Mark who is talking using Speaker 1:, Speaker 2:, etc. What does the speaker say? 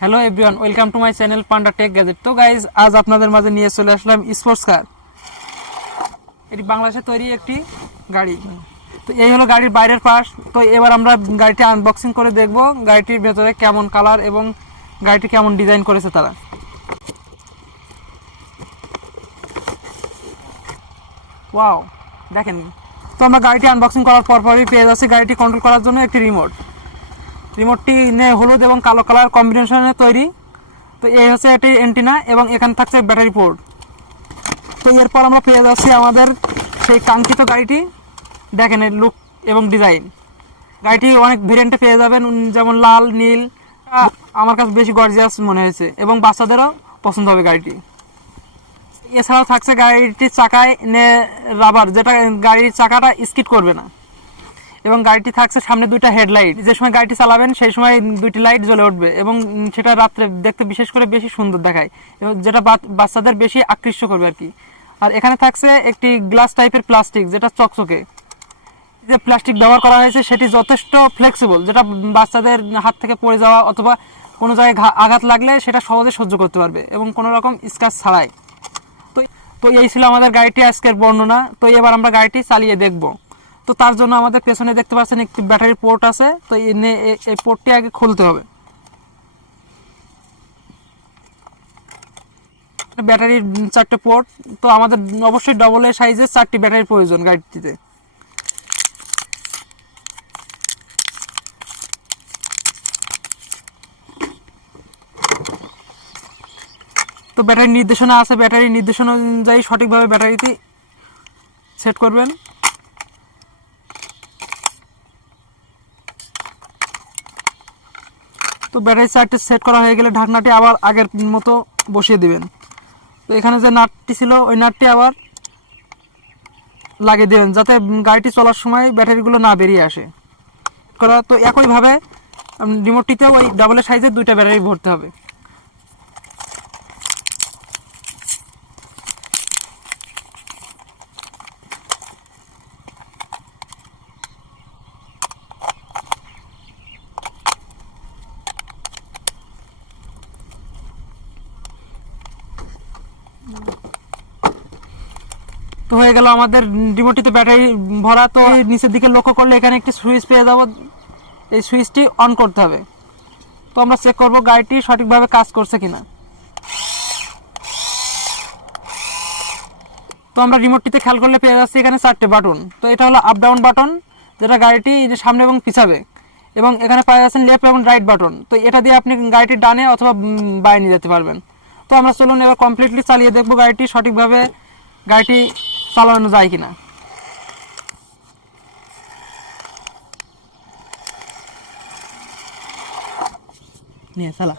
Speaker 1: Hello everyone welcome to my channel panda tech gadget তো guys আজ আপনাদের মাঝে নিয়ে চলে আসলাম স্পোর্টস কার এটি বাংলাদেশে তৈরি একটি গাড়ি। তো এই হলো গাড়ির বাইরের পাশ। তো এবার আমরা গাড়িটি আনবক্সিং করে দেখব গাড়িটির ভেতরে কেমন কালার এবং গাড়িটি কেমন ডিজাইন করেছে তারা। ওয়াও দেখেন। তো আমরা গাড়িটি আনবক্সিং করার পর পরই পেয়ে যাচ্ছি। গাড়িটি কন্ট্রোল করার জন্য একটি রিমোট রিমোটটি হলুদ এবং কালো কালার কম্বিনেশনে তৈরি। তো এই হচ্ছে এটি অ্যান্টিনা এবং এখানে থাকছে ব্যাটারি পোর্ট তো এরপর আমরা পেয়ে যাচ্ছি আমাদের সেই কাঙ্ক্ষিত গাড়িটি। দেখেন এর লুক এবং ডিজাইন গাড়িটি অনেক ভেরিয়েন্টে পেয়ে যাবেন, যেমন লাল, নীল। আমার কাছে বেশি গর্জিয়াস মনে হয়েছে এবং বাচ্চাদেরও পছন্দ হবে গাড়িটি। এছাড়াও থাকছে গাড়িটির চাকায় নে রাবার যেটা গাড়ির চাকাটা স্কিড করবে না। এবং গাড়িটি থাকছে সামনে দুইটা হেডলাইট। যে সময় গাড়িটি চালাবেন, সেই সময় দুইটি লাইট জ্বলে উঠবে এবং সেটা রাত্রে দেখতে বিশেষ করে বেশি সুন্দর দেখায়। এবং যেটা বাচ্চাদের বেশি আকৃষ্ট করবে আর কি। আর এখানে থাকছে একটি গ্লাস টাইপের প্লাস্টিক, যেটা চকচকে। যে প্লাস্টিক ব্যবহার করা হয়েছে, সেটি যথেষ্ট ফ্লেক্সিবল যেটা বাচ্চাদের হাত থেকে পড়ে যাওয়া অথবা কোনো জায়গায় আঘাত লাগলে সেটা সহজে সহ্য করতে পারবে এবং কোনো রকম স্ক্র্যাচ ছাড়াই। তো তো এই ছিল আমাদের গাড়িটি আজকের বর্ণনা। তো এবার আমরা গাড়িটি চালিয়ে দেখব। তো তার জন্য আমাদের পেছনে দেখতে পাচ্ছেন একটি ব্যাটারি পোর্ট আছে, তো এই পোর্টটি আগে খুলতে হবে। ব্যাটারির চারটে পোর্ট তো আমাদের অবশ্যই ডবল এ সাইজের চারটি ব্যাটারির প্রয়োজন গাড়িটিতে। তো ব্যাটারি নির্দেশনা আছে ব্যাটারি নির্দেশনা অনুযায়ী সঠিকভাবে ব্যাটারিটি সেট করবেন। তো ব্যাটারি চার্জটি সেট করা হয়ে গেলে ঢাকনাটি আবার আগের মতো বসিয়ে দিবেন। তো এখানে যে নাটটি ছিল, ওই নাটটি আবার লাগিয়ে দেবেন, যাতে গাড়িটি চলার সময় ব্যাটারিগুলো না বেরিয়ে আসে। করা তো একইভাবে রিমোটটিতেও ওই ডাবলের সাইজের দুইটা ব্যাটারি ভরতে হবে। তো হয়ে গেল আমাদের রিমোটটিতে ব্যাটারি ভরা, তো নিচের দিকে লক্ষ্য করলে এখানে একটি সুইচ পেয়ে যাব। এই সুইচটি অন করতে হবে। তো আমরা চেক করব গাড়িটি সঠিকভাবে কাজ করছে কিনা। তো আমরা রিমোটটিতে খেয়াল করলে পেয়ে যাচ্ছি এখানে চারটে বাটন। তো এটা হলো আপ ডাউন বাটন, যেটা গাড়িটি সামনে এবং পিছাবে। এবং এখানে পাওয়া যাচ্ছেন লেফট এবং রাইট বাটন। তো এটা দিয়ে আপনি গাড়িটির ডানে অথবা বায়ে নিয়ে যেতে পারবেন। তো আমরা চলুন এবার কমপ্লিটলি চালিয়ে দেখব গাড়িটি সঠিকভাবে গাড়িটি চালানো যায় কিনা। নিয়ে, চালা।